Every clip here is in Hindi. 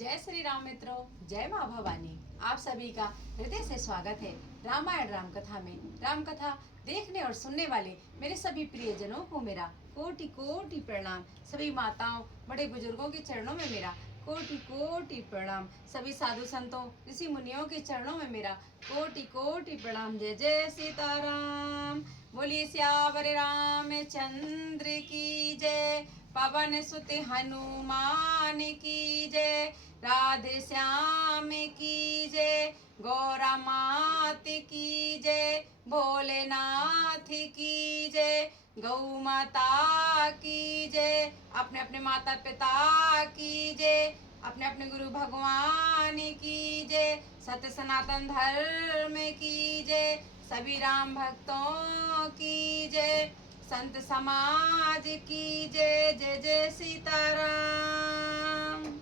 जय श्री राम मित्रों, जय माँ भवानी। आप सभी का हृदय से स्वागत है रामायण राम कथा में। राम कथा देखने और सुनने वाले मेरे सभी प्रियजनों को मेरा कोटि कोटि प्रणाम। सभी माताओं बड़े बुजुर्गों के चरणों में मेरा कोटि कोटि प्रणाम। सभी साधु संतों ऋषि मुनियों के चरणों में मेरा कोटि कोटि प्रणाम। जय जय सीताराम। बोलिए सियावर रामचंद्र की जय। पवन सुत हनुमान की जय। राधे श्याम की जय। गौरा मात की जय। भोलेनाथ की जय। गौ माता की जय। अपने अपने माता पिता की जय। अपने अपने गुरु भगवान की जय। सत्य सनातन धर्म की जय। सभी राम भक्तों की जय। संत समाज की जय। जय जय सीताराम।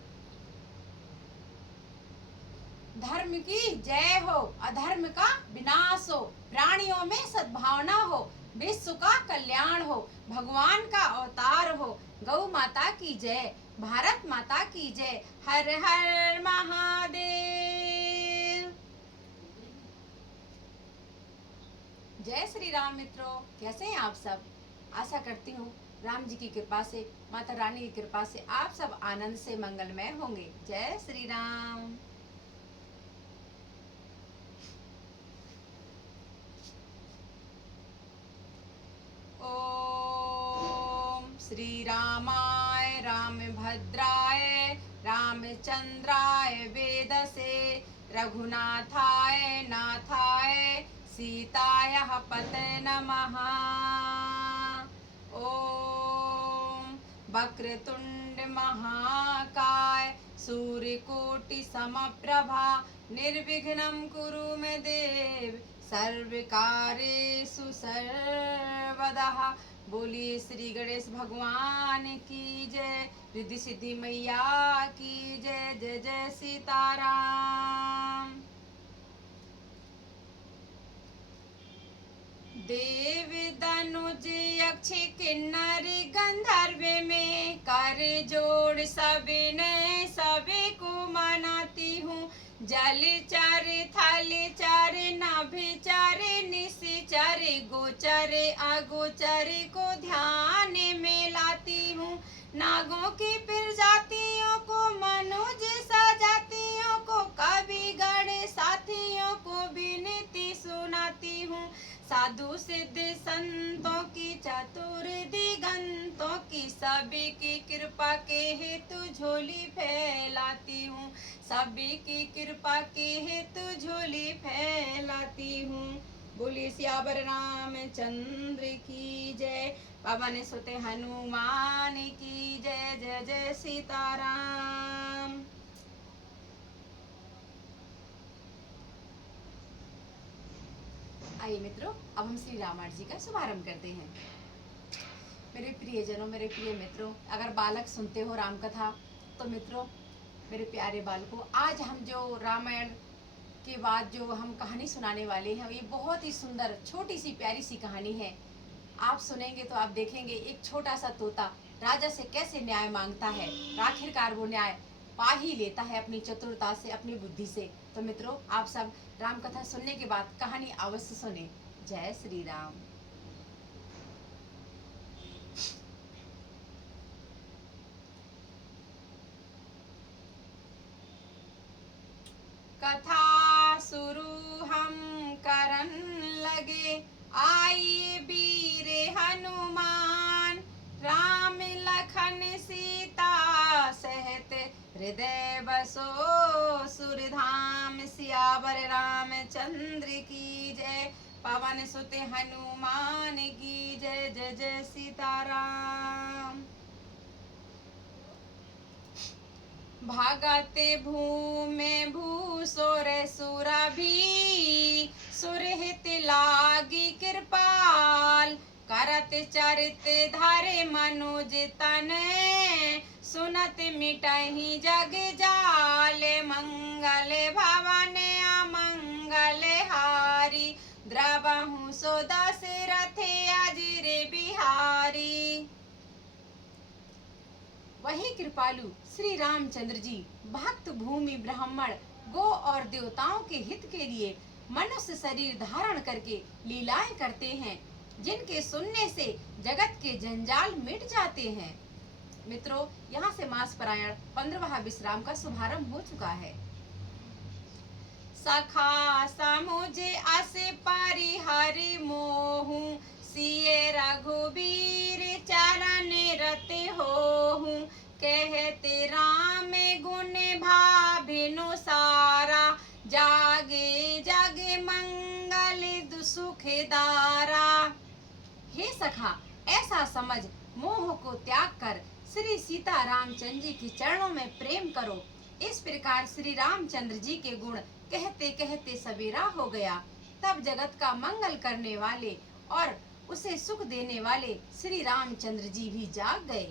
धर्म की जय हो, अधर्म का विनाश हो, प्राणियों में सद्भावना हो, विश्व का कल्याण हो, भगवान का अवतार हो। गौ माता की जय, भारत माता की जय। हर हर महादेव। जय श्री राम मित्रों, कैसे हैं आप सब। आशा करती हूँ राम जी की कृपा से, माता रानी की कृपा से आप सब आनंद से मंगलमय होंगे। जय श्री राम। ओम श्री रामाय रामभद्राय रामचंद्राय वेदसे रघुनाथाय नाथाय सीतायाः पते नमः। ओम वक्रतुंड महाकाय सूर्यकोटि समप्रभा निर्विघ्नं कुरु मे देव सर्वकार्येषु सर्वदा। बोलिए श्री गणेश भगवान की जय। रिद्धि सिद्धि मैया की जय। जय जय सीताराम। देव दनुज यक्ष किन्नर गंधर्व में कर जोड़ सविनय सभी को मनाती हूँ। जल चर थल चर नाभिचर निश्चर गोचर अगोचर को ध्यान में लाती हूँ। नागों की प्रजातियों को मनुज सजातियों को कवि गण साथियों को विनती सुनाती हूँ। साधु सिद्ध संतों की चतुर दिगंतों की सभी की कृपा के हेतु झोली फैलाती हूँ। सभी की कृपा के हेतु झोली फैलाती हूँ। बोलिए सियावर रामचंद्र की जय। पवन सुत हनुमान की जय। जय जय सीताराम। आइए मित्रों, अब हम श्री रामायण जी का शुभारंभ करते हैं। मेरे प्रियजनों, मेरे प्रिय मित्रों, अगर बालक सुनते हो राम कथा तो मित्रों, मेरे प्यारे बालकों, आज हम जो रामायण के बाद जो हम कहानी सुनाने वाले हैं, ये बहुत ही सुंदर छोटी सी प्यारी सी कहानी है। आप सुनेंगे तो आप देखेंगे एक छोटा सा तोता राजा से कैसे न्याय मांगता है, आखिरकार वो न्याय पा ही लेता है अपनी चतुरता से, अपनी बुद्धि से। तो मित्रों, आप सब राम कथा सुनने के बाद कहानी अवश्य सुने। जय श्री राम। कथा शुरू हम करन लगे, आइए वीर हनुमान। राम लखन सीता सहित हृदय बसो सुरधाम। सियावर रामचंद्र की जय। पवन सुत हनुमान की जय। जय जय सीताराम। भागत भूमि भूसुर सुरभि, सुरहित लागी कृपाल। करत चरित धरे मनुज तन, सुनत मिटहि जग जाल। मंगल भवन अमंगल हारी, द्रवहु सो दशरथ अजिर बिहारी। वही कृपालु श्री रामचंद्र जी भक्त भूमि ब्राह्मण गो और देवताओं के हित के लिए मनुष्य शरीर धारण करके लीलाएं करते हैं, जिनके सुनने से जगत के जंजाल मिट जाते हैं। मित्रों, यहाँ से मास पारायण 15वां विश्राम का शुभारंभ हो चुका है। सखा समुझे अस परिहरि मोहू, सिए रघुबीर चरण रत होहू, कहते राम गुण भाभिनु सारा, जागे जागे मंगल दुसुख दारा। हे सखा, ऐसा समझ मोह को त्याग कर श्री सीता रामचंद्र जी के चरणों में प्रेम करो। इस प्रकार श्री रामचंद्र जी के गुण कहते कहते सवेरा हो गया। तब जगत का मंगल करने वाले और उसे सुख देने वाले श्री रामचंद्र जी भी जाग गए।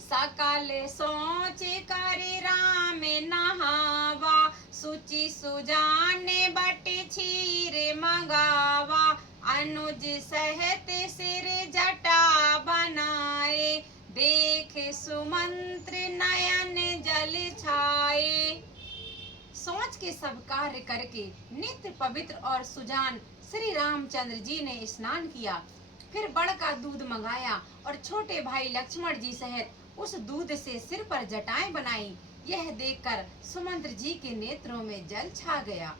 सकल सोच कर राम नहावा, सुचि सुजाने बटे क्षीर मंगावा, अनुज सहित सिर जटा बनाए, देख सुमंत्र नयन जल छाए। सोच के सब कार्य करके नित्य पवित्र और सुजान श्री रामचंद्र जी ने स्नान किया। फिर बड़ का दूध मंगाया और छोटे भाई लक्ष्मण जी सहित उस दूध से सिर पर जटाएं बनाई। यह देखकर सुमंत्र जी के नेत्रों में जल छा गया।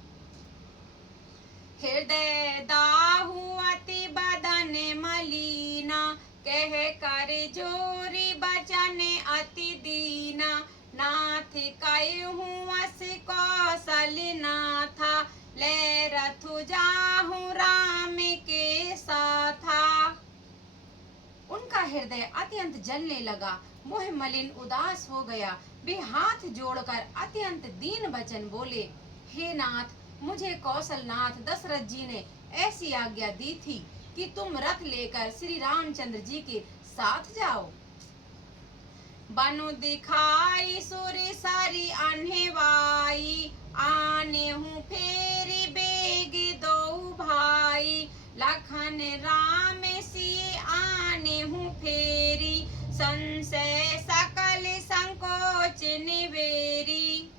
हृदय दाहु अति बदन मलीना, कह कर जोरी बचन अति दीना, नाथ कहूँ अस कौशल नाथा, ले रथु जाहू राम के साथा। उनका हृदय अत्यंत जलने लगा, मोह मलिन उदास हो गया। वे हाथ जोड़कर अत्यंत दीन वचन बोले, हे नाथ, मुझे कौशलनाथ दशरथ जी ने ऐसी आज्ञा दी थी कि तुम रथ लेकर श्री रामचंद्र जी के साथ जाओ। बनु दिखाई सुर सारी अनहेवाई, आने हूँ फेरी बेग दो भाई, लखन राम सिए आने हूँ फेरी, संशय सकल संकोच निवेरी।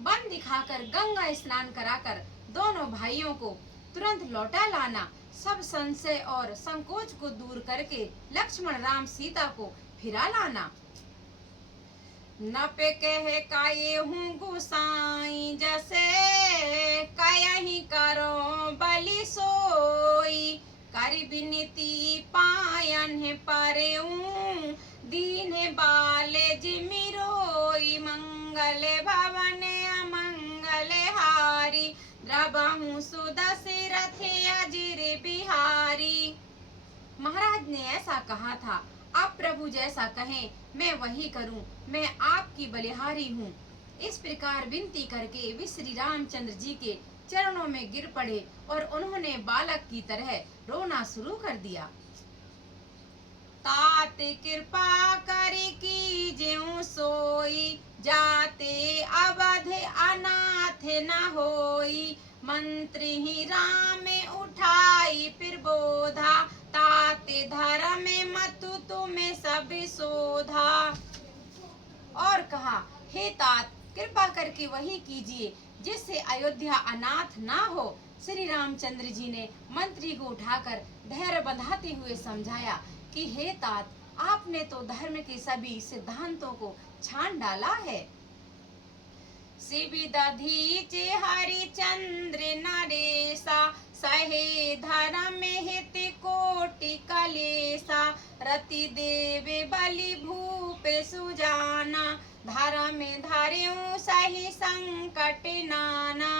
बन दिखाकर गंगा स्नान कराकर दोनों भाइयों को तुरंत लौटा लाना, सब संशय और संकोच को दूर करके लक्ष्मण राम सीता को फिरा लाना। नप कह काये हूँ गुसाई, जैसे कयहि करो बलि सोई, कर बिनती पायन परेऊं, दीन बाल जिमि रोई, मंगल भवन अमंगल हारी, द्रवहु सुदशरथ अजिर बिहारी। महाराज ने ऐसा कहा था, आप प्रभु जैसा कहें मैं वही करूं, मैं आपकी बलिहारी हूँ। इस प्रकार विनती करके वे श्री रामचंद्र जी के चरणों में गिर पड़े और उन्होंने बालक की तरह रोना शुरू कर दिया। तात कृपा कर कीजेऊ सोई, जाते अवध अनाथ न होई, मंत्र ही राम उठाई फिर बोधा, तात धर्म मतु तुम्हें सब शोधा। और कहा, हे तात, कृपा करके वही कीजिए जिससे अयोध्या अनाथ ना हो। श्री रामचंद्र जी ने मंत्री को उठाकर धैर्य बंधाते हुए समझाया कि हे तात, आपने तो धर्म के सभी सिद्धांतों को छान डाला है। शिव दधीच हरिचंद्र नरेशा, सहे धर्म हित कोटि कलेसा, रति देव बलि भूप सुजाना, धर्म धर्यु सही संकट नाना।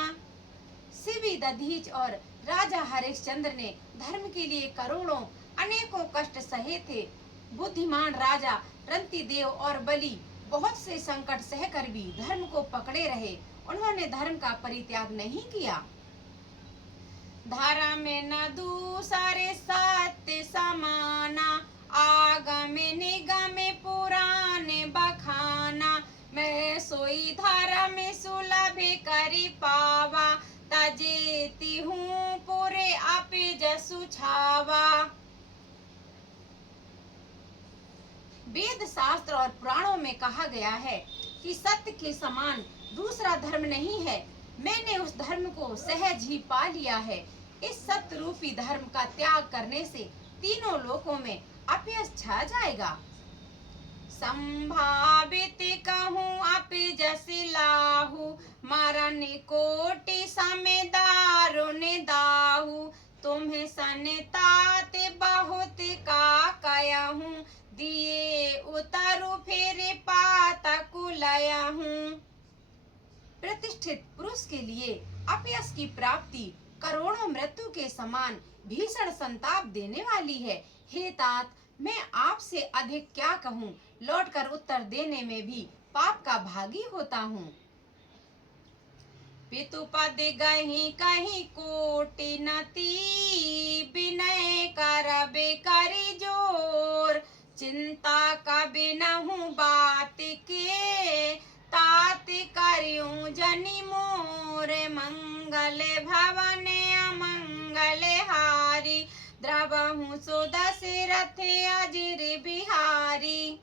शिवी दधीच और राजा हरिश्चंद्र ने धर्म के लिए करोड़ों अनेकों कष्ट सहे थे। बुद्धिमान राजा रंतिदेव और बलि बहुत से संकट सहकर भी धर्म को पकड़े रहे। उन्होंने धर्म का परित्याग नहीं किया। धर्म न दूसरे सत्य समाना, आगम निगम पुराण बखाना, मैं सोई धर्म सुलभ करि पावा, तजेती हूँ पुरे अपि जसु छावा। वेद शास्त्र और पुराणों में कहा गया है कि सत्य के समान दूसरा धर्म नहीं है। मैंने उस धर्म को सहज ही पा लिया है। इस सत्य रूपी धर्म का त्याग करने से तीनों लोकों में अपयश छा जाएगा। संभावित कहूँ आप जैसे लाहू, मरण कोटि समेदारों ने दाहू। तुम्हें सनतात बहुत का कया हूँ, दिए उतारू फिर पाता कुलाया हूँ। प्रतिष्ठित पुरुष के लिए अपयश की प्राप्ति करोड़ों मृत्यु के समान भीषण संताप देने वाली है। हे तात, मैं आपसे अधिक क्या कहूँ, लौटकर उत्तर देने में भी पाप का भागी होता हूँ। पितुपद गही कहीं कोटि नति, विनय करबे करि जोर। चिंता कबि नहु बात के, तात करियूं जनि मोर। मंगल भवन अमंगल हारी, द्रवहु सो दशरथ अजिर बिहारी।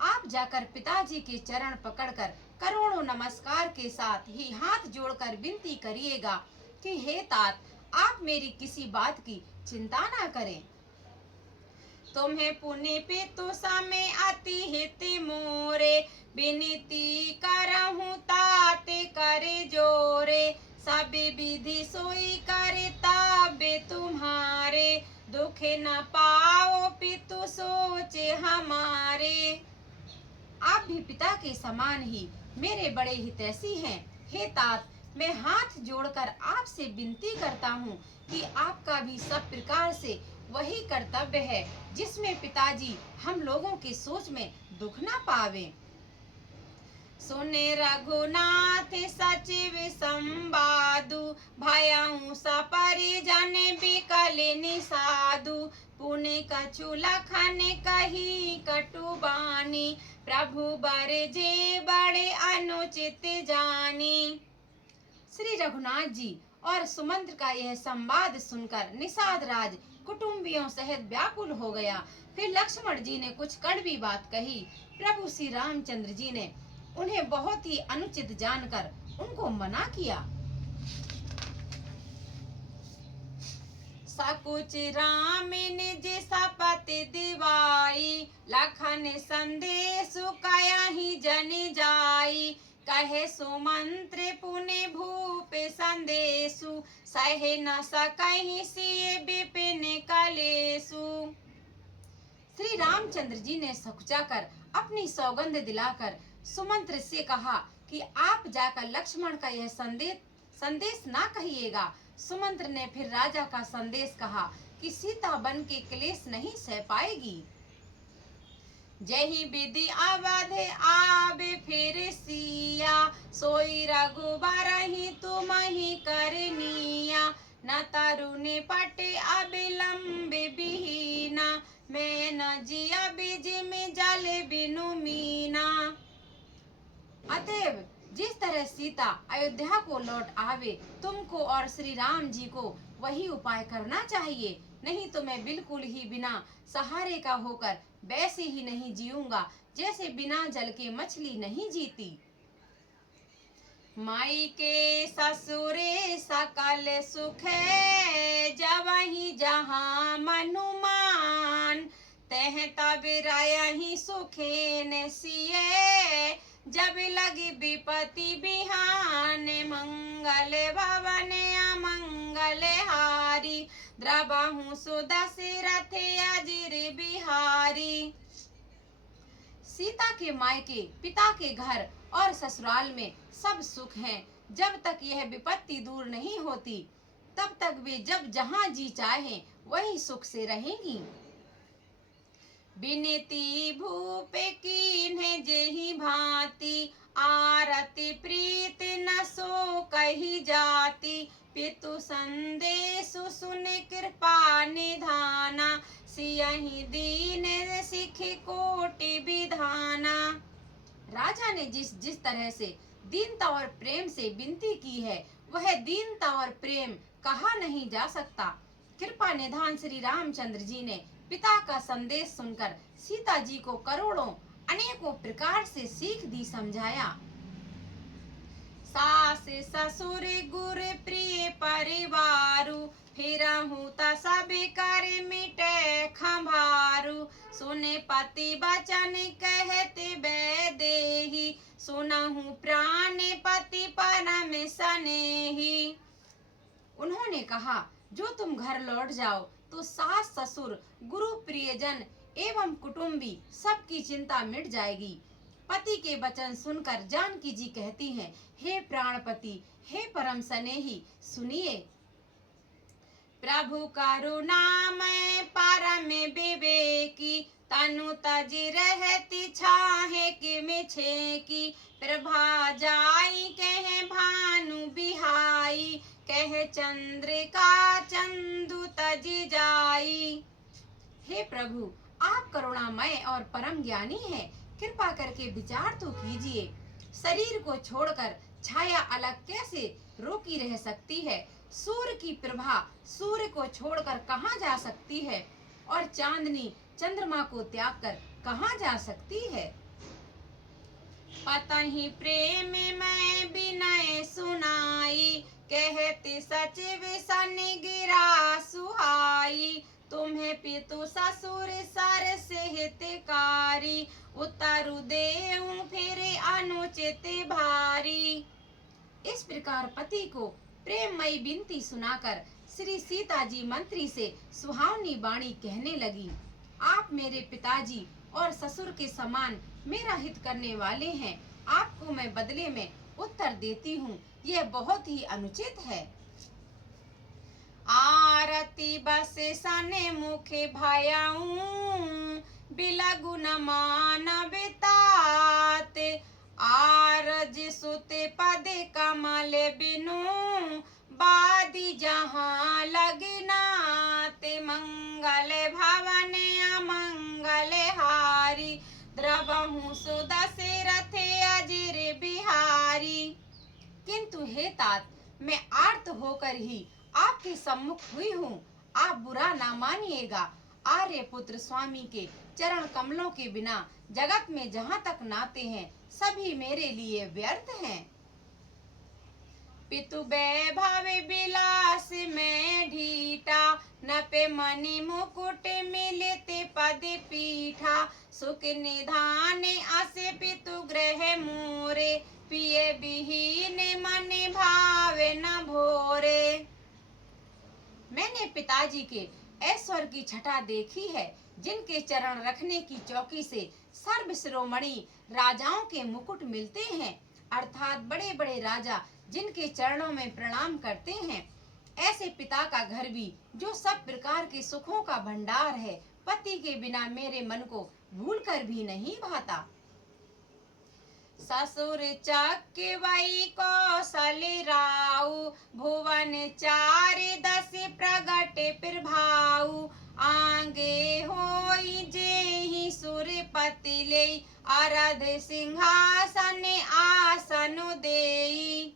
आप जाकर पिताजी के चरण पकड़कर करोड़ों नमस्कार के साथ ही हाथ जोड़कर विनती करिएगा कि हे तात, आप मेरी किसी बात की चिंता ना करें। तुम्हें पुनि पितु समय अति हित मोरे, विनती करहूँ तात करे जोरे। सब विधि सोई करे ताबे तुम्हारे, दुख न पाओ पितु सोचे हमारे। आप भी पिता के समान ही मेरे बड़े हितैषी हैं। हे तात, मैं हाथ जोड़कर आपसे विनती करता हूँ कि आपका भी सब प्रकार से वही कर्तव्य है जिसमें पिताजी हम लोगों की सोच में दुख न पावे। सुने रघुनाथ सचिव संवादु, भयउ सपरिजन बिकल निषादु। पुनि कछु लखन कही कटु बानी, प्रभु बर जे बड़े अनुचित जानी। श्री रघुनाथ जी और सुमंत्र का यह संवाद सुनकर निषाद राज कुटुंबियों सहित व्याकुल हो गया। फिर लक्ष्मण जी ने कुछ कड़वी बात कही। प्रभु श्री रामचंद्र जी ने उन्हें बहुत ही अनुचित जानकर उनको मना किया। सकुच राम निज शपथ दिवाई, लखन संदेश कयाहि जन जाई। कहे सुमंत्र पुनि भूप संदेशु, सहे न सकहि सिय विपिन कलेशु। श्री रामचंद्र जी ने सकुचाकर अपनी सौगंध दिलाकर सुमंत्र से कहा कि आप जाकर लक्ष्मण का यह संदेश ना कहिएगा। सुमंत्र ने फिर राजा का संदेश कहा कि सीता बन के क्लेश नहीं सह पाएगी। जही विधि अवध आवे फिर सिया, सोई रघुबर ही तुम ही करनिया। न तरुनि पटे अबिलंब बिहीना, मैं न जिया बिजिम जल बिनु मीना। अतएव जिस तरह सीता अयोध्या को लौट आवे, तुमको और श्री राम जी को वही उपाय करना चाहिए, नहीं तो मैं बिल्कुल ही बिना सहारे का होकर वैसे ही नहीं जीऊंगा जैसे बिना जल के मछली नहीं जीती। माई के ससुरे सकल सुख है, जवहीं जहाँ मनुमान। तह तब रयहि सुखेन सिए, जब लगी विपत्ति बिहान। मंगल भवन अमंगल हारी, द्रवहु सो दशरथ अजिर बिहारी। सीता के मायके, पिता के घर और ससुराल में सब सुख हैं। जब तक यह विपत्ति दूर नहीं होती, तब तक वे जब जहाँ जी चाहें वही सुख से रहेंगी। विनती भूप कीन्हे जेहि भांति, आरती प्रीत न सो कही जाति। पितु संदेश सुन कृपा निधाना, सियहि दीन सिख कोटि विधाना। राजा ने जिस जिस तरह से दीनता और प्रेम से विनती की है, वह दीनता और प्रेम कहा नहीं जा सकता। कृपा निधान श्री रामचंद्र जी ने पिता का संदेश सुनकर सीता जी को करोड़ों अनेकों प्रकार से सीख दी समझाया। सास ससुर गुर प्रिय परिवारु, फिरहु त सब कर मिटे खंभारु। सुने पति बचन कहते बैदेही, सुनहु प्राण पति परम स्नेही। उन्होंने कहा, जो तुम घर लौट जाओ तो सास ससुर गुरु प्रियजन एवं कुटुंबी सबकी चिंता मिट जाएगी। पति के वचन सुनकर जानकी जी कहती हैं, हे प्राणपति, हे परम स्नेही, सुनिए। प्रभु करुणामय परम विवेकी, तनु तज रहती छाहे कि मिछे की। प्रभा जाई कहे भानु बिहाई, कहे चंद्रिका चंदु तज जाई। हे प्रभु, आप करुणामय और परम ज्ञानी हैं, कृपा करके विचार तो कीजिए। शरीर को छोड़कर छाया अलग कैसे रोकी रह सकती है? सूर्य की प्रभा सूर्य को छोड़कर कहाँ जा सकती है? और चांदनी चंद्रमा को त्याग कर कहाँ जा सकती है? पतहि प्रेम में विनय सुनाई, कहते सचिव सन गिरा सुहाई। तुम्हें पितु ससुर सर से हितकारी, उतरु देऊं फिर अनुचित भारी। इस प्रकार पति को प्रेममयी विनती सुनाकर श्री सीता जी मंत्री से सुहावनी वाणी कहने लगी। आप मेरे पिताजी और ससुर के समान मेरा हित करने वाले हैं। आपको मैं बदले में उत्तर देती हूँ, यह बहुत ही अनुचित है। आरती बस सने मुखे भयाऊं, बिलगु न मानवतात। आरज सुते पद कमल बिनु, बादी जहाँ लगनात। मंगल भवन अमंगल हारी, द्रवहु सुदशरथ अजिर बिहारी। किंतु हे तात, मैं आर्त होकर ही आपके सम्मुख हुई हूँ, आप बुरा ना मानिएगा। आर्य पुत्र स्वामी के चरण कमलों के बिना जगत में जहाँ तक नाते हैं, सभी मेरे लिए व्यर्थ हैं। पितु वैभव विलास में ढीठा, नपे मणि मुकुट मिलते पद पीठा। सुख निधान असे पितु ग्रह मोरे, पिए विहीन मन भावे न भोरे। मैंने पिताजी के ऐश्वर्य की छटा देखी है, जिनके चरण रखने की चौकी से सर्व शिरोमणि राजाओं के मुकुट मिलते हैं, अर्थात बड़े बड़े राजा जिनके चरणों में प्रणाम करते हैं। ऐसे पिता का घर भी, जो सब प्रकार के सुखों का भंडार है, पति के बिना मेरे मन को भूलकर भी नहीं भाता। ससुर चक्वई कौशल राउ, भुवन चार दस प्रगट प्रभाउ। आगे होई जेहि सुरपति ले, अरध सिंहासन आसन देई।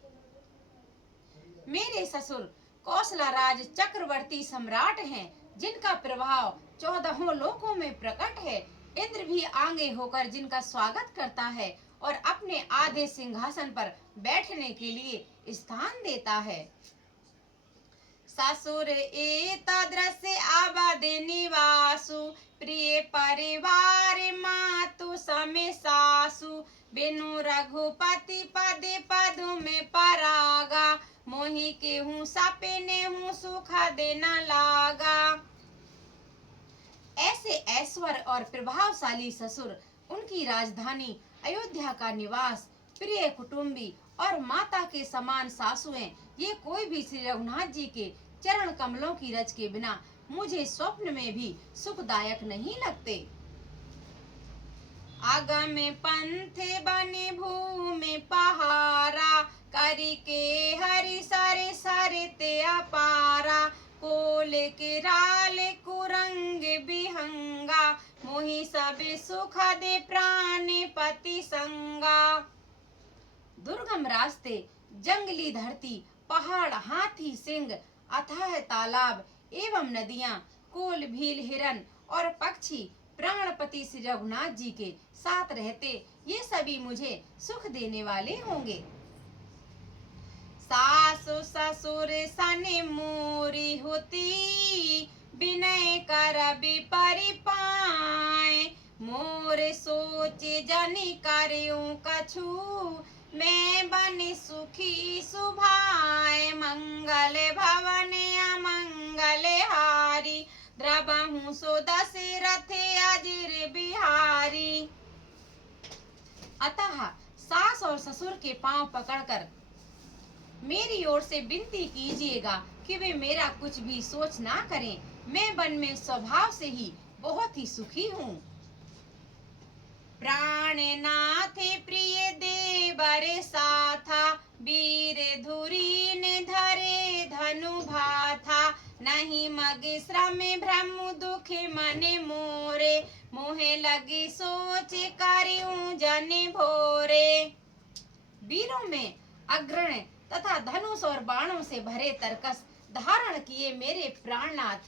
मेरे ससुर कौशलराज चक्रवर्ती सम्राट हैं, जिनका प्रभाव 14 लोकों में प्रकट है। इंद्र भी आगे होकर जिनका स्वागत करता है और अपने आधे सिंहासन पर बैठने के लिए स्थान देता है। ससुर एतदृश अवध निवासु, प्रिय परिवार मातु समे सासु। बिनु रघुपति पद पदु में परागा, मोहि के हूँ सपने हूँ सुख देना लागा। ऐसे ऐश्वर्य और प्रभावशाली ससुर, उनकी राजधानी अयोध्या का निवास, प्रिय कुटुंबी और माता के समान सासुएं, ये कोई भी श्री रघुनाथ जी के चरण कमलों की रज के बिना मुझे स्वप्न में भी सुखदायक नहीं लगते। आगम पंथ बने भूमि पहारा, करी के हरि सर सरते अपारा। कोल के राल कुरंग बिहंगा, मोहि सब सुख दे प्राण पति संगा। दुर्गम रास्ते, जंगली धरती, पहाड़, हाथी सिंह, अथाह तालाब एवं नदियां, कोल भील हिरन और पक्षी प्राणपति श्री रघुनाथ जी के साथ रहते, ये सभी मुझे सुख देने वाले होंगे। सासु ससुर सन मोरी होती, विनय कर परिपाए। मोर सोच जनि करूं कछु, मैं बन सुखी सुभाए। मंगल भवन अमंगल हारी, द्रवहु सो दशरथ अजिर बिहारी। अतः सास और ससुर के पांव पकड़कर मेरी ओर से विनती कीजिएगा कि वे मेरा कुछ भी सोच ना करें। मैं वन में स्वभाव से ही बहुत ही सुखी हूँ। प्राणनाथ प्रिय देवर साथा, वीर धुरी ने धरे धनु भाथा। नहीं मगे श्रम भ्रम दुख मन मोरे, मोहे लगी सोच करूं जन भोरे। वीरों में अग्रण तथा धनुष और बाणों से भरे तरकस धारण किए मेरे प्राणनाथ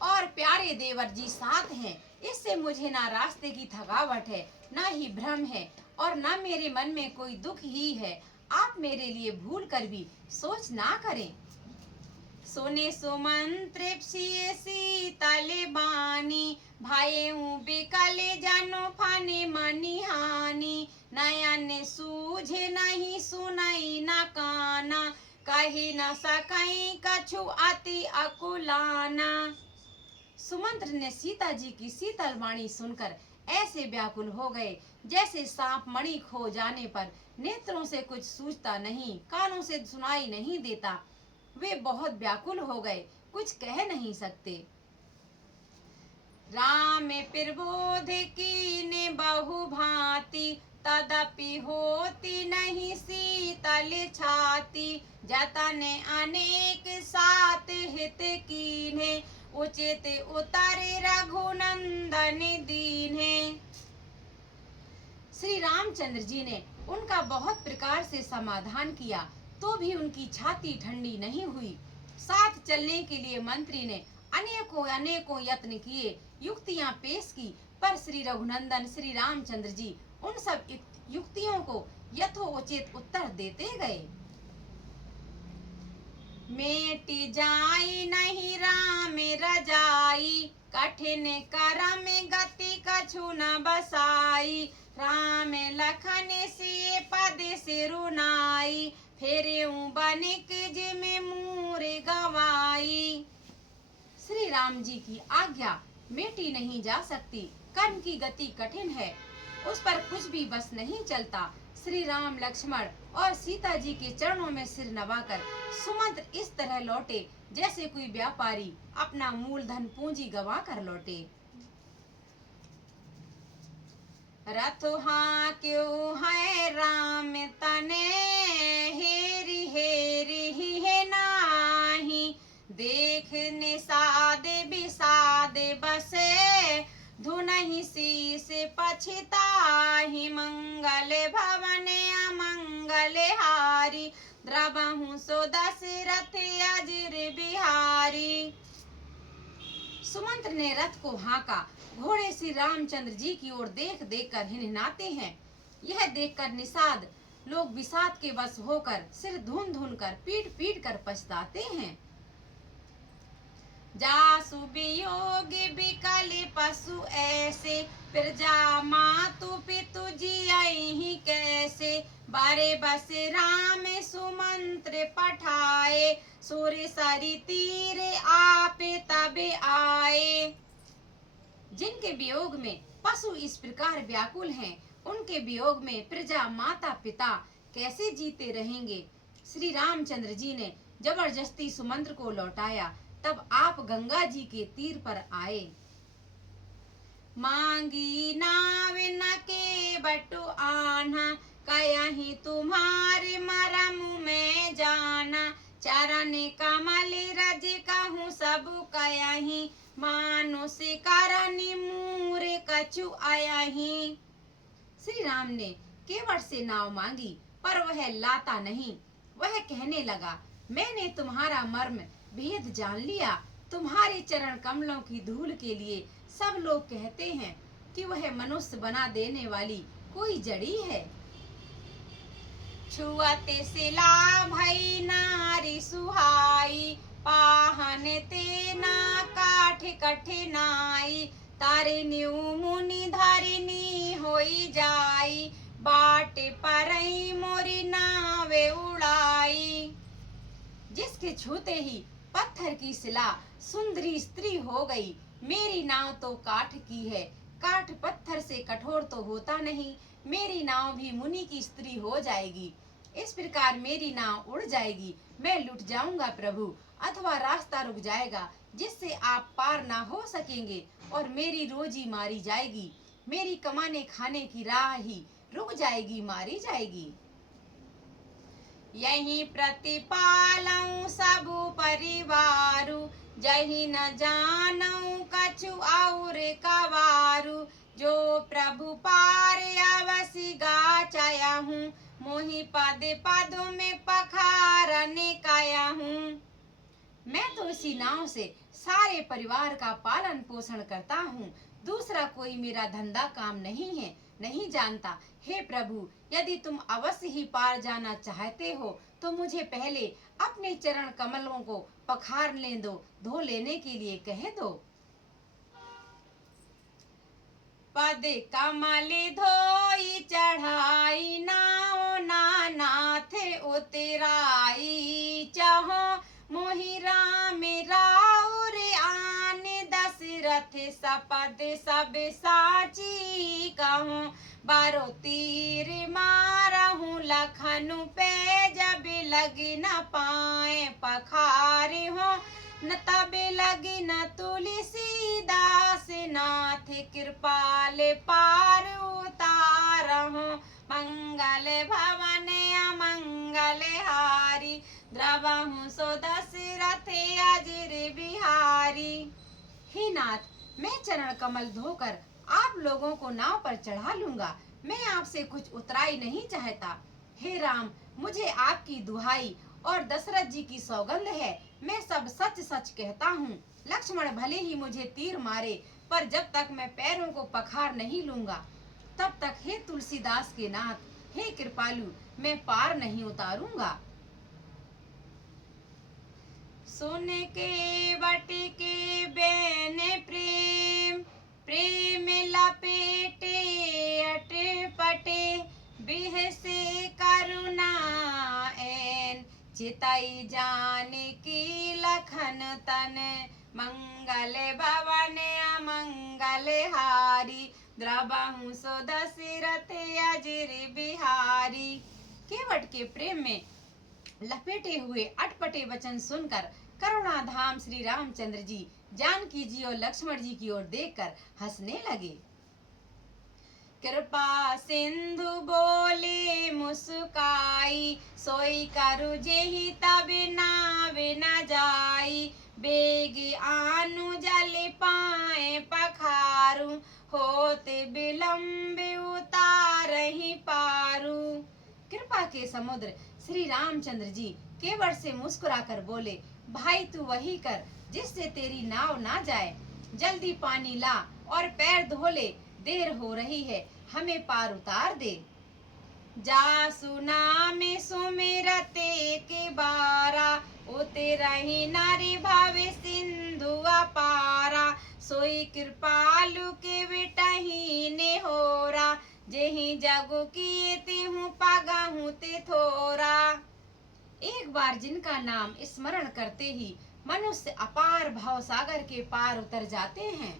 और प्यारे देवर जी साथ हैं। इससे मुझे ना रास्ते की थकावट है, ना ही भ्रम है, और ना मेरे मन में कोई दुख ही है। आप मेरे लिए भूल कर भी सोच ना करें। सोने सुमंत्र शीतल बानी, भाई बिकले जानो फाने मनी हानि। नयन सूझे नहीं सुनई न काना, कही न सकई कछु अति अकुलाना। सुमंत्र ने सीता जी की शीतल वाणी सुनकर ऐसे व्याकुल हो गए जैसे सांप मणि खो जाने पर नेत्रों से कुछ सूझता नहीं, कानों से सुनाई नहीं देता। वे बहुत व्याकुल हो गए, कुछ कह नहीं सकते। राम प्रबोध कीने बहु भांति, तदपि होती नहीं शीतल छाती। जतन अनेक सात हित कीन्हे, उचित उतरे रघुनंदन दीन्हे। श्री रामचंद्र जी ने उनका बहुत प्रकार से समाधान किया, तो भी उनकी छाती ठंडी नहीं हुई। साथ चलने के लिए मंत्री ने अनेकों अनेकों यत्न किए, युक्तियां पेश की, पर श्री रघुनंदन श्री रामचंद्र जी उन सब युक्तियों को यथोचित उत्तर देते गए। मेटि जाई नहीं राम रजाई, कठिन करम गति कछु न बसाई। राम लखन से पद सिरुनाई, फेरे बनिक जिम मूर गवाई। श्री राम जी की आज्ञा मेटी नहीं जा सकती, कर्म की गति कठिन है, उस पर कुछ भी बस नहीं चलता। श्री राम लक्ष्मण और सीता जी के चरणों में सिर नवाकर सुमंत्र इस तरह लौटे जैसे कोई व्यापारी अपना मूलधन पूंजी गवा कर लौटे। रथ हाँ क्यों है राम तने, हेरी हेरी ही है नाही। देख निषाद विषाद बसे, धुनहि शीस पछिताहि। मंगल भवन अमंगल हारी, द्रवहु सो दशरथ अजिर बिहारी। सुमंत्र ने रथ को हाँका, घोड़े श्री रामचंद्र जी की ओर देख देख कर हिनहिनाते हैं। यह देखकर निषाद लोग विषाद के वश होकर सिर धुन धुन कर पीट पीट कर पछताते हैं। जासु वियोग बिकल पशु ऐसे, प्रजा मातु पितु जियहि कैसे। बारे बस राम सुमंत्र पठाए, सुर सरि तीर आप तब आए। जिनके वियोग में पशु इस प्रकार व्याकुल हैं, उनके वियोग में प्रजा माता पिता कैसे जीते रहेंगे। श्री रामचंद्र जी ने जबरदस्ती सुमंत्र को लौटाया, तब आप गंगा जी के तीर पर आए। मांगी नाव न के बटु आना, कयहि तुम्हारे मरम में जाना। चरण कमल रज कहूँ सब कयहि, मानुष करनि मूर कछु आयहि। श्री राम ने केवट से नाव मांगी, पर वह लाता नहीं। वह कहने लगा, मैंने तुम्हारा मर्म भेद जान लिया, तुम्हारे चरण कमलों की धूल के लिए सब लोग कहते हैं कि वह मनुष्य बना देने वाली कोई जड़ी है। छुअते सिला भई नारी सुहाई, पाहन ते ना काठ कठिनाई, तारे न्यू मुनि धारिनी होई जाई, बाट परई मोरी नावे उड़ाई। जिसके छूते ही पत्थर की शिला सुंदरी स्त्री हो गई। मेरी नाव तो काठ की है, काठ पत्थर से कठोर तो होता नहीं। मेरी नाव भी मुनि की स्त्री हो जाएगी। इस प्रकार मेरी नाव उड़ जाएगी, मैं लुट जाऊंगा प्रभु, अथवा रास्ता रुक जाएगा जिससे आप पार ना हो सकेंगे, और मेरी रोजी मारी जाएगी। मेरी कमाने खाने की राह ही रुक जाएगी, मारी जाएगी। यही प्रतिपालऊ सबु परिवारु, जही न जानऊ कछु और कवारु, जो प्रभु पार अवसि गाचयहूँ, मोहि पद पद में पखारन कयहूँ। मैं तो इसी नाव से सारे परिवार का पालन पोषण करता हूँ, दूसरा कोई मेरा धंधा काम नहीं है, नहीं जानता। हे प्रभु, यदि तुम अवश्य ही पार जाना चाहते हो तो मुझे पहले अपने चरण कमलों को पखार ले दो, धो लेने के लिए कह दो। पद कमल धोई चढ़ाई, नाव नाथ उतराई, चाहो मोहि राम राउर आन, दशरथ सपद सब साची कहूँ, बारो तीर मारहूँ लखनु पे, जब लगी न पाए पखार हो, न तब लगी न तुलसीदास नाथ, कृपाल पार उतारहूँ, मंगल भवन अमंगल हारी, द्रवहूँ सो दशरथ अजिर बिहारी। हे नाथ, मैं चरण कमल धोकर आप लोगों को नाव पर चढ़ा लूंगा, मैं आपसे कुछ उतराई नहीं चाहता। हे राम, मुझे आपकी दुहाई और दशरथ जी की सौगंध है, मैं सब सच सच कहता हूँ। लक्ष्मण भले ही मुझे तीर मारे, पर जब तक मैं पैरों को पखार नहीं लूंगा तब तक हे तुलसीदास के नाथ, हे कृपालु, मैं पार नहीं उतारूंगा। सुन के बट के बैन प्रेम, प्रेम लपेटे अटपटे, बिहसे करुणा ऐन, चिताई जान की लखन तन, मंगल भवन अमंगल हारी, द्रवहूँ सो दशरथ अजिर बिहारी। केवट के प्रेम में लपेटे हुए अटपटे वचन सुनकर करुणाधाम श्री रामचंद्र जी जानकी जी और लक्ष्मण जी की ओर देखकर हंसने लगे। कृपा सिंधु बोले मुस्काई, सोई करु जेहि तब नावे न जाई, बेग आनु जल पाए पखारू, होते विलंब उतारहि पारू। कृपा के समुद्र श्री रामचंद्र जी केवट से मुस्कुराकर बोले, भाई तू वही कर जिससे तेरी नाव ना जाए, जल्दी पानी ला और पैर धो ले, देर हो रही है, हमें पार उतार दे। जासु नाम सुमिरते के बारा, उतरहि नारी भावे सिंधु अपारा, सोई कृपालु के विटही ने होरा, जेहि जगु किए तिहु पागहु ते थोरा। एक बार जिनका नाम स्मरण करते ही मनुष्य अपार भाव सागर के पार उतर जाते हैं।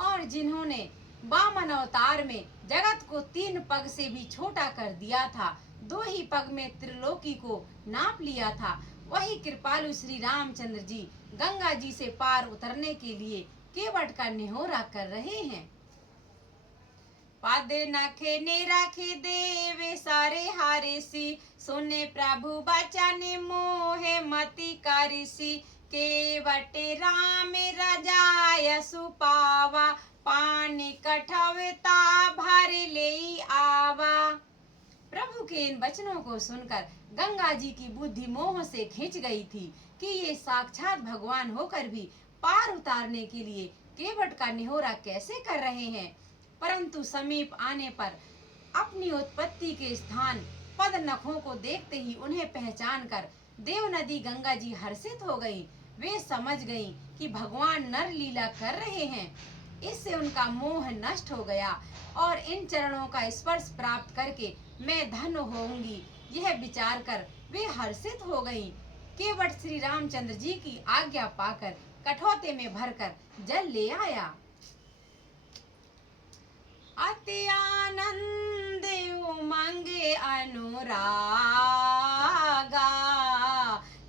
और जिन्होंने वामन अवतार में जगत को 3 पग से भी छोटा कर दिया था, 2 ही पग में त्रिलोकी को नाप लिया था, वही कृपालु श्री रामचंद्र जी गंगा जी से पार उतरने के लिए केवट का निहोरा कर रहे हैं। पद नखे निरखि देव सारे हारिसी, सुने प्रभु बचन मोहे मति करिसी, केवट राम रजाय सुपावा, पानी कठवता भर ले आवा। प्रभु के इन वचनों को सुनकर गंगा जी की बुद्धि मोह से खिंच गई थी कि ये साक्षात भगवान होकर भी पार उतारने के लिए केवट का निहोरा कैसे कर रहे हैं। परंतु समीप आने पर अपनी उत्पत्ति के स्थान पद नखों को देखते ही उन्हें पहचान कर देव नदी गंगा जी हर्षित हो गई। वे समझ गईं कि भगवान नर लीला कर रहे हैं। इससे उनका मोह नष्ट हो गया और इन चरणों का स्पर्श प्राप्त करके मैं धन्य होऊंगी, यह विचार कर वे हर्षित हो गईं। केवट श्री रामचंद्र जी की आज्ञा पाकर कठौते में भरकर जल ले आया। अति आनंद उमंगे अनुरागा,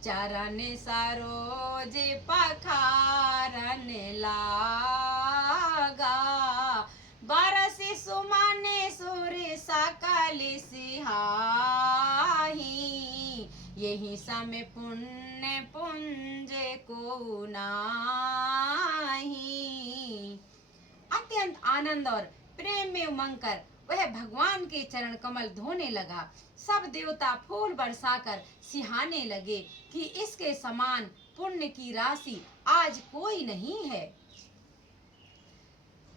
चरण सरोज पखारन लागा। बरसि सुमन सुर सकल सिहाही, यही समय पुण्य पुंज को नाही। अत्यंत आनंद और प्रेम में उमंग कर वह भगवान के चरण कमल धोने लगा। सब देवता फूल बरसाकर सिहाने लगे कि इसके समान पुण्य की राशि आज कोई नहीं है।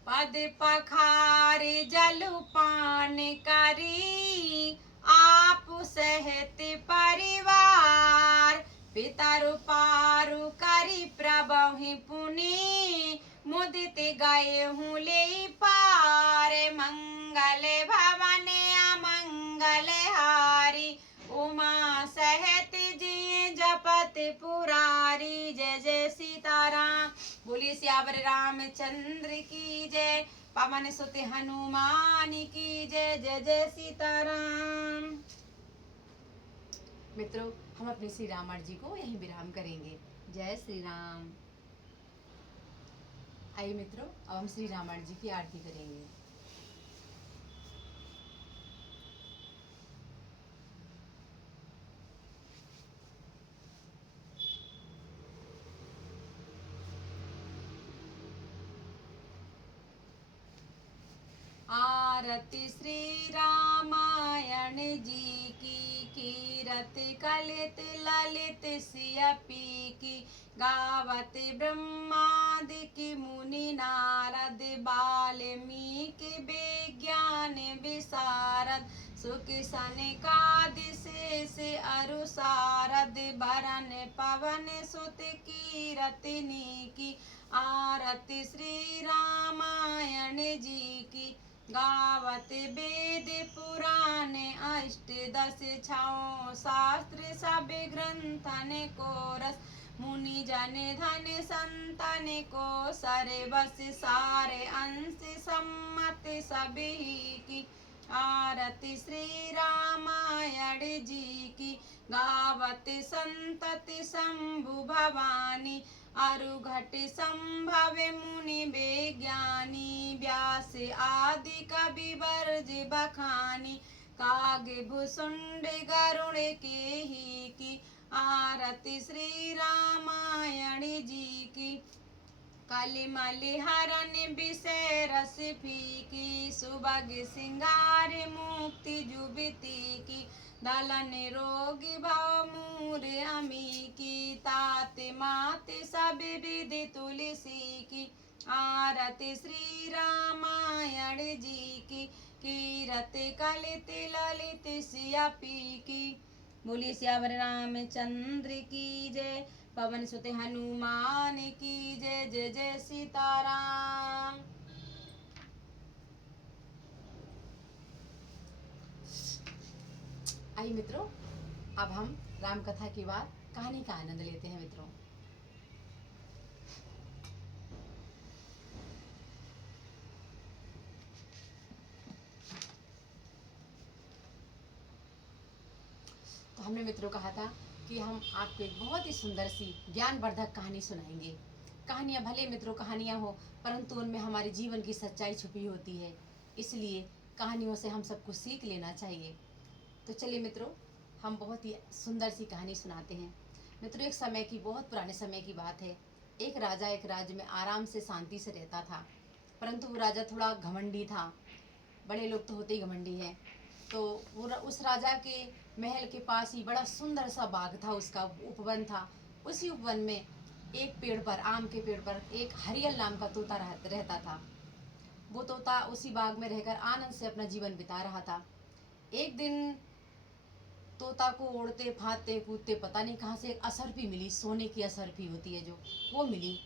पद पखारे जल पान करी, आप सहित परिवार। पितरु पारु करी प्रभु पुनि, मुदित गए हूँ ले पार। मंगल भवन अमंगल हारी, उमा सहित जिय जपत पुरारी। जय जय सीताराम। बोलिए सियावर रामचंद्र की जय। पवन सुत हनुमान की जय। जय जय सीताराम। मित्रों, हम अपने श्री रामायण जी को यहीं विराम करेंगे। जय श्री राम। आइए मित्रों, अब हम श्री रामायण जी की आरती करेंगे। आरती श्री रामायण जी की, कीरत कलित ललित सियपी की। गावत ब्रह्मादि मुनि नारद, वाल्मीकि विज्ञान विशारद। सुख सनकादि शेष अरु सारद, बरन पवन सुत कीरतनी की। आरती श्री रामायण जी की, गावत वेद पुराण अष्टदश छौ। शास्त्र सब ग्रंथन को रस, मुनि जन धन संतन को सरबस। सारे अंश सम्मत सभी की। आरती श्री रामायण जी की, गावत संतति शंभु भवानी। अरु घट संभव मुनि विज्ञानी, व्यास आदि कवि वर्ज बखानी। काग भुसुंड गरुड़ के ही की। आरती श्री रामायण जी की, कलिमल हरण विषय रस फीकी। सुबग सिंगार मुक्ति जुबती की। दलन रोग भव मूर अमी की। तात मात सब विधि तुलसी की। आरती श्री रामायण जी की, कीरत कलित ललित सियपी की। बोलिए सियावर रामचंद्र की जय। पवन सुत हनुमान की जय। जय जय सीताराम। आइए मित्रों, अब हम राम कथा के बाद कहानी का आनंद लेते हैं। मित्रों, तो हमने मित्रों कहा था कि हम आपको एक बहुत ही सुंदर सी ज्ञानवर्धक कहानी सुनाएंगे। कहानियाँ भले मित्रों कहानियाँ हो, परंतु उनमें हमारे जीवन की सच्चाई छुपी होती है। इसलिए कहानियों से हम सबको सीख लेना चाहिए। तो चलिए मित्रों, हम बहुत ही सुंदर सी कहानी सुनाते हैं। मित्रों, एक समय की, बहुत पुराने समय की बात है। एक राजा एक राज्य में आराम से शांति से रहता था, परंतु वो राजा थोड़ा घमंडी था। बड़े लोग तो होते ही घमंडी हैं। तो उस राजा के महल के पास ही बड़ा सुंदर सा बाग था, उसका उपवन था। उसी उपवन में एक पेड़ पर, आम के पेड़ पर, एक हरियल नाम का तोता रहता था। वो तोता उसी बाग में रहकर आनंद से अपना जीवन बिता रहा था। एक दिन तोता को उड़ते फांदते कूदते पता नहीं कहाँ से एक असरपी मिली, सोने की असरपी होती है जो, वो मिली।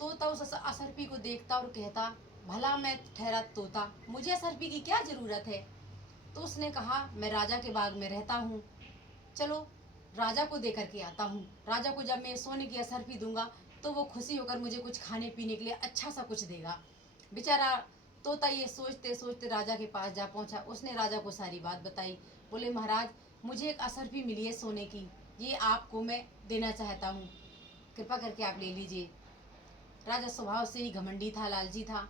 तोता उस असरपी को देखता और कहता, भला मैं ठहरा तोता, मुझे असरपी की क्या जरूरत है। तो उसने कहा, मैं राजा के बाग में रहता हूँ, चलो राजा को दे करके आता हूँ। राजा को जब मैं सोने की असरपी दूंगा तो वो खुशी होकर मुझे कुछ खाने पीने के लिए अच्छा सा कुछ देगा। बेचारा तोता ये सोचते सोचते राजा के पास जा पहुंचा। उसने राजा को सारी बात बताई। बोले, महाराज, मुझे एक असरपी मिली है सोने की, ये आपको मैं देना चाहता हूँ, कृपा करके आप ले लीजिए। राजा स्वभाव से ही घमंडी था, लालची था।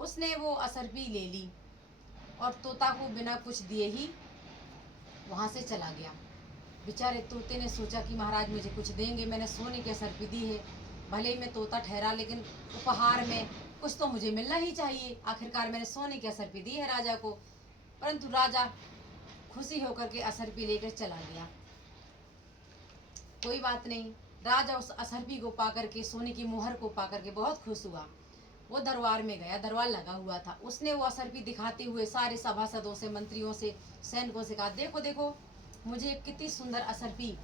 उसने वो असरपी ले ली और तोता को बिना कुछ दिए ही वहाँ से चला गया। बेचारे तोते ने सोचा कि महाराज मुझे कुछ देंगे, मैंने सोने की असरपी दी है, भले ही मैं तोता ठहरा लेकिन उपहार में कुछ तो मुझे मिलना ही चाहिए, आखिरकार मैंने सोने की असरपी दी है राजा को। परंतु राजा खुशी होकर के असरपी लेकर चला गया। कोई बात नहीं, राजा उस असरपी को पाकर के, सोने की मोहर को पाकर के बहुत खुश हुआ। वो दरबार में गया, दरबार लगा हुआ था। उसने वो असरपी दिखाते हुए सारे सभासदों से, मंत्रियों से, सैनिकों से कहा, देखो देखो मुझे कितनी सुंदर असरपी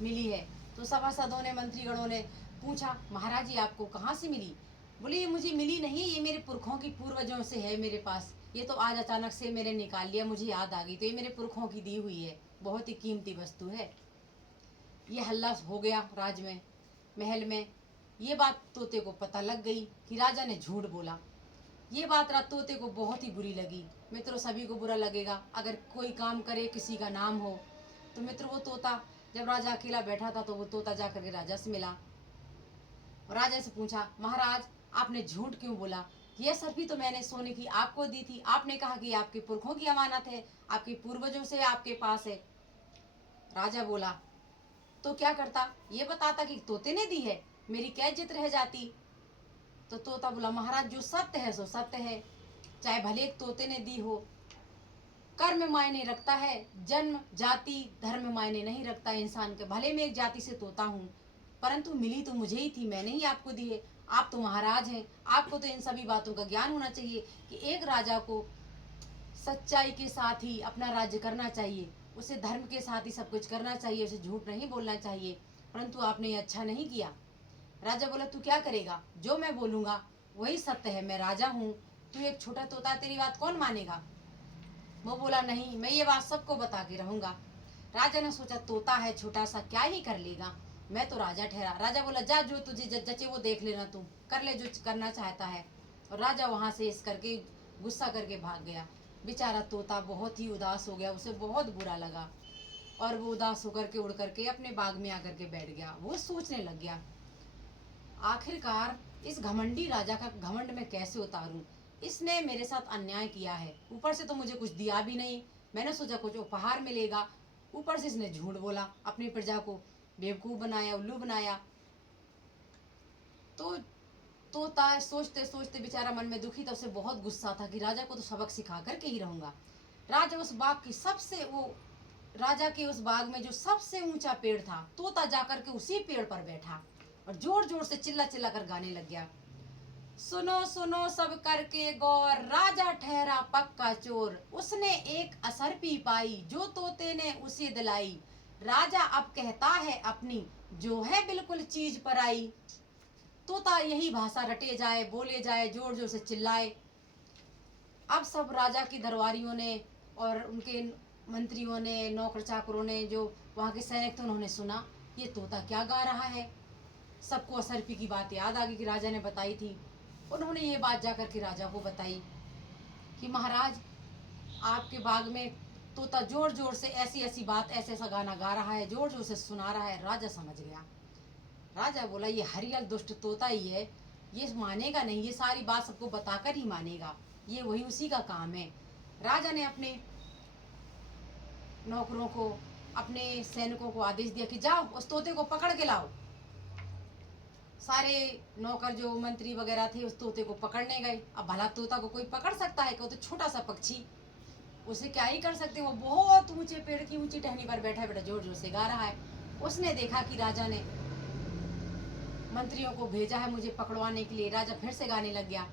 मिली है। तो सभासदों ने, मंत्रीगणों ने पूछा, महाराज ये आपको कहाँ से मिली। बोले, ये मुझे मिली नहीं, ये मेरे पुरखों की, पूर्वजों से है मेरे पास, ये तो आज अचानक से मैंने निकाल लिया, मुझे याद आ गई, तो ये मेरे पुरखों की दी हुई है, बहुत ही कीमती वस्तु है। ये हल्ला हो गया राज में, महल में। ये बात तोते को पता लग गई कि राजा ने झूठ बोला। ये बात तोते को बहुत ही बुरी लगी। मित्रों, सभी को बुरा लगेगा अगर कोई काम करे, किसी का नाम हो। तो मित्र, वो तोता जब राजा अकेला बैठा था तो वो तोता जाकर के राजा से मिला और राजा से पूछा, महाराज आपने झूठ क्यों बोला, यह सरफी तो मैंने सोने की आपको दी थी, आपने कहा कि आपके पुरखों की अमानत है, आपके पूर्वजों से आपके पास है। राजा बोला, तो क्या करता, ये बताता कि तोते ने दी है, मेरी क्या इज्जत रह जाती। तो तोता बोला, महाराज जो सत्य है सो सत्य है, चाहे भले एक तोते ने दी हो। कर्म मायने रखता है, जन्म जाति धर्म मायने नहीं रखता इंसान के। भले मैं एक जाति से तोता हूँ, परंतु मिली तो मुझे ही थी, मैंने ही आपको दी है। आप तो महाराज हैं, आपको तो इन सभी बातों का ज्ञान होना चाहिए कि एक राजा को सच्चाई के साथ ही अपना राज्य करना चाहिए, उसे धर्म के साथ ही सब कुछ करना चाहिए, उसे झूठ नहीं बोलना चाहिए। परंतु आपने ये अच्छा नहीं किया। राजा बोला, तू क्या करेगा, जो मैं बोलूंगा वही सत्य है, मैं राजा हूँ, तू एक छोटा तोता, तेरी बात कौन मानेगा। वो बोला, नहीं, मैं ये बात सबको बता के रहूंगा। राजा ने सोचा, तोता है छोटा सा, क्या ही कर लेगा, मैं तो राजा ठहरा। राजा बोला, जा जो तुझे जचे वो देख लेना, तू कर ले जो करना चाहता है। और राजा वहां से इस करके गुस्सा करके भाग गया। बेचारा तोता बहुत ही उदास हो गया, उसे बहुत बुरा लगा और वो उदास होकर के उड़ करके अपने बाग में आकर के बैठ गया। वो सोचने लग गया, आखिरकार इस घमंडी राजा का घमंड मैं कैसे उतारूं, इसने मेरे साथ अन्याय किया है, ऊपर से तो मुझे कुछ दिया भी नहीं, मैंने सोचा कुछ उपहार मिलेगा, ऊपर से इसने झूठ बोला, अपनी प्रजा को बेवकूफ बनाया, उल्लू बनाया। तो तोता सोचते सोचते बेचारा मन में दुखी था, उसे बहुत गुस्सा था कि राजा को तो सबक सिखा करके ही रहूंगा। राजा उस बाग की सबसे, वो राजा के उस बाग में जो सबसे ऊंचा पेड़ था, तोता जाकर के उसी पेड़ पर बैठा और जोर जोर से चिल्ला चिल्ला कर गाने लग गया, सुनो सुनो सब करके गौर, राजा ठहरा पक्का चोर, उसने एक असरपी पाई, जो तोते ने उसे दिलाई, राजा अब कहता है अपनी, जो है बिल्कुल चीज पर आई। तोता यही भाषा रटे जाए, बोले जाए, जोर जोर से चिल्लाए। अब सब राजा की दरबारियों ने और उनके मंत्रियों ने, नौकर चाकरों ने, जो वहाँ के सैनिक थे, उन्होंने सुना ये तोता क्या गा रहा है। सबको असरपी की बात याद आ गई कि राजा ने बताई थी। उन्होंने ये बात जाकर के राजा को बताई कि महाराज, आपके बाग में तोता जोर जोर से ऐसी ऐसी बात, ऐसे ऐसा गाना गा रहा है, जोर जोर से सुना रहा है। राजा समझ गया। राजा बोला, ये हरियल दुष्ट तोता ही है, ये मानेगा नहीं, ये सारी बात सबको बताकर ही मानेगा, ये वही उसी का काम है। राजा ने अपने नौकरों को, अपने सैनिकों को आदेश दिया कि जाओ उस तोते को पकड़ के लाओ। सारे नौकर जो मंत्री वगैरह थे उस तोते को पकड़ने गए। अब भला तोता को कोई पकड़ सकता है, कि वो तो छोटा सा पक्षी, उसे क्या ही कर सकते, वो बहुत ऊंचे पेड़ की ऊंची टहनी पर बैठा बैठा जोर जोर से गा रहा है। उसने देखा कि राजा ने मंत्रियों को भेजा है मुझे पकड़वाने के लिए। राजा फिर से गाने लग गया,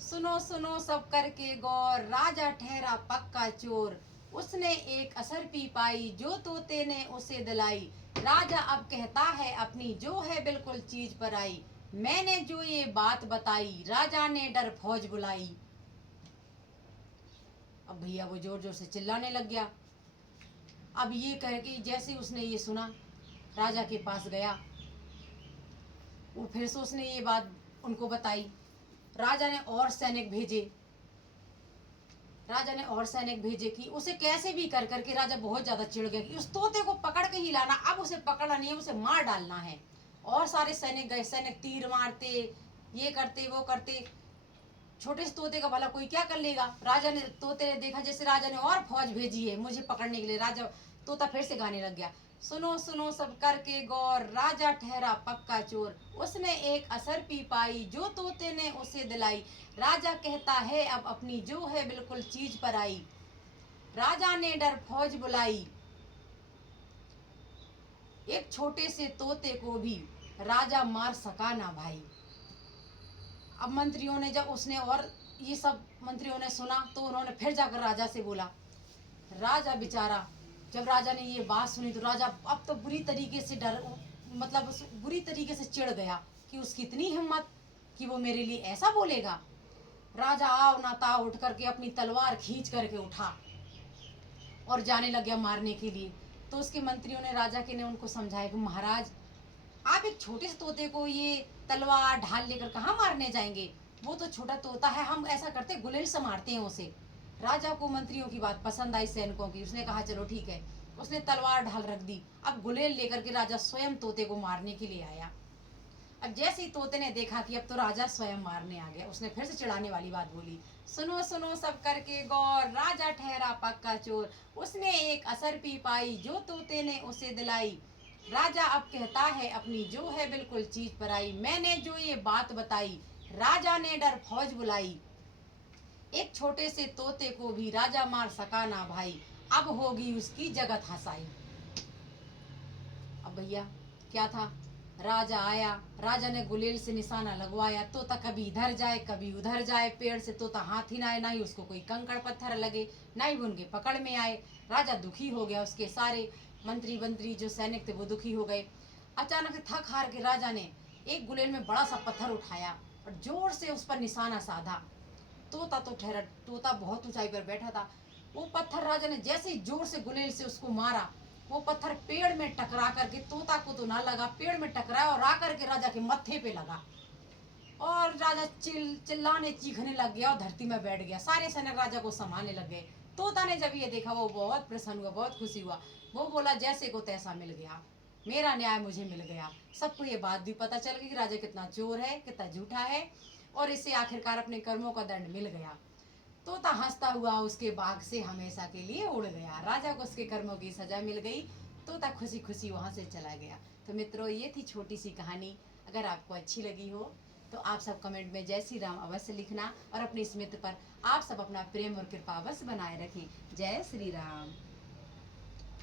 सुनो सुनो सब करके गौर, राजा ठहरा पक्का चोर, उसने एक असर पी पाई, जो तोते ने उसे दिलाई, राजा अब कहता है अपनी जो है बिल्कुल चीज पर आई, मैंने जो ये बात बताई, राजा ने डर फौज बुलाई। अब भैया वो जोर जोर से चिल्लाने लग गया। अब ये कह के जैसे उसने ये सुना, राजा के पास गया, वो फिर से उसने ये बात उनको बताई। राजा ने और सैनिक भेजे, राजा ने और सैनिक भेजे कि उसे कैसे भी कर करके, राजा बहुत ज्यादा चिढ़ गया कि उस तोते को पकड़ के ही लाना, अब उसे पकड़ना नहीं है, उसे मार डालना है। और सारे सैनिक गए, सैनिक तीर मारते, ये करते वो करते, छोटे से तोते का भला कोई क्या कर लेगा। राजा ने, तोते ने देखा जैसे राजा ने और फौज भेजी है मुझे पकड़ने के लिए, राजा तोता फिर से गाने लग गया, सुनो सुनो सब करके गौर, राजा ठहरा पक्का चोर, उसने एक असर पी पाई, जो तोते ने उसे दिलाई, राजा कहता है अब अपनी जो है बिल्कुल चीज पर आई, राजा ने डर फौज बुलाई। एक छोटे से तोते को भी राजा मार सका ना भाई। अब मंत्रियों ने, जब उसने और ये सब मंत्रियों ने सुना तो उन्होंने फिर जाकर राजा से बोला। राजा बेचारा, जब राजा ने ये बात सुनी तो राजा अब तो बुरी तरीके से मतलब बुरी तरीके से चिढ़ गया कि उसकी इतनी हिम्मत कि वो मेरे लिए ऐसा बोलेगा। राजा आओ ना ताव उठ करके अपनी तलवार खींच करके उठा और जाने लग गया मारने के लिए। तो उसके मंत्रियों ने राजा के ने उनको समझाया कि महाराज, आप एक छोटे से तोते को ये तलवार ढाल लेकर कहाँ मारने जाएंगे, वो तो छोटा तोता है, हम ऐसा करते गुलेल से मारते हैं उसे। राजा को मंत्रियों की बात पसंद आई सैनिकों की, उसने कहा चलो ठीक है, उसने तलवार ढाल रख दी। अब गुलेल लेकर के राजा स्वयं तोते को मारने के लिए आया। अब जैसे ही तोते ने देखा कि अब तो राजा स्वयं मारने आ गया, उसने फिर से चिढ़ाने वाली बात बोली, सुनो सुनो सब करके गौर, राजा ठहरा पक्का चोर, उसने एक असर पी पाई, जो तोते ने उसे दिलाई, राजा अब कहता है अपनी जो है बिल्कुल चीज पर आई, मैंने जो ये बात बताई, राजा ने डर फौज बुलाई। एक छोटे से तोते को भी राजा मार सका ना भाई, अब होगी उसकी जगत हसाई। अब भैया क्या था, राजा आया, राजा ने गुलेल से निशाना लगवाया, तोता कभी इधर जाए कभी उधर जाए, पेड़ से तोता हाथ ही ना आए, ना ही उसको कोई कंकड़ पत्थर लगे, ना ही उनके पकड़ में आए। राजा दुखी हो गया, उसके सारे मंत्री जो सैनिक थे वो दुखी हो गए। अचानक से थक हार के राजा ने एक गुलेल में बड़ा सा पत्थर उठाया और जोर से उस पर निशाना साधा। तोता तो ठहरा, तोता बहुत ऊंचाई पर बैठा था। वो पत्थर राजा ने जैसे ही जोर से गुलेल से उसको मारा, वो पत्थर पेड़ में टकरा करके, तोता को तो ना लगा, पेड़ में टकराया और आकर के राजा के मत्थे पे लगा और राजा चिल्लाने चीखने लग गया और धरती में बैठ गया। सारे सैनिक राजा को संभालने लग गए। तोता ने जब ये देखा वो बहुत प्रसन्न हुआ, बहुत खुशी हुआ। वो बोला जैसे को तैसा मिल गया, मेरा न्याय मुझे मिल गया। सबको ये बात भी पता चल गई कि राजा कितना चोर है, कितना झूठा है, और इसे आखिरकार अपने कर्मों का दंड मिल गया। तोता हंसता हुआ उसके बाग से हमेशा के लिए उड़ गया। राजा को उसके कर्मों की सजा मिल गई। तोता खुशी खुशी वहां से चला गया। तो मित्रों, ये थी छोटी सी कहानी। अगर आपको अच्छी लगी हो तो आप सब कमेंट में जय श्री राम अवश्य लिखना और अपने इस मित्र पर आप सब अपना प्रेम और कृपा अवश्य बनाए रखें। जय श्री राम।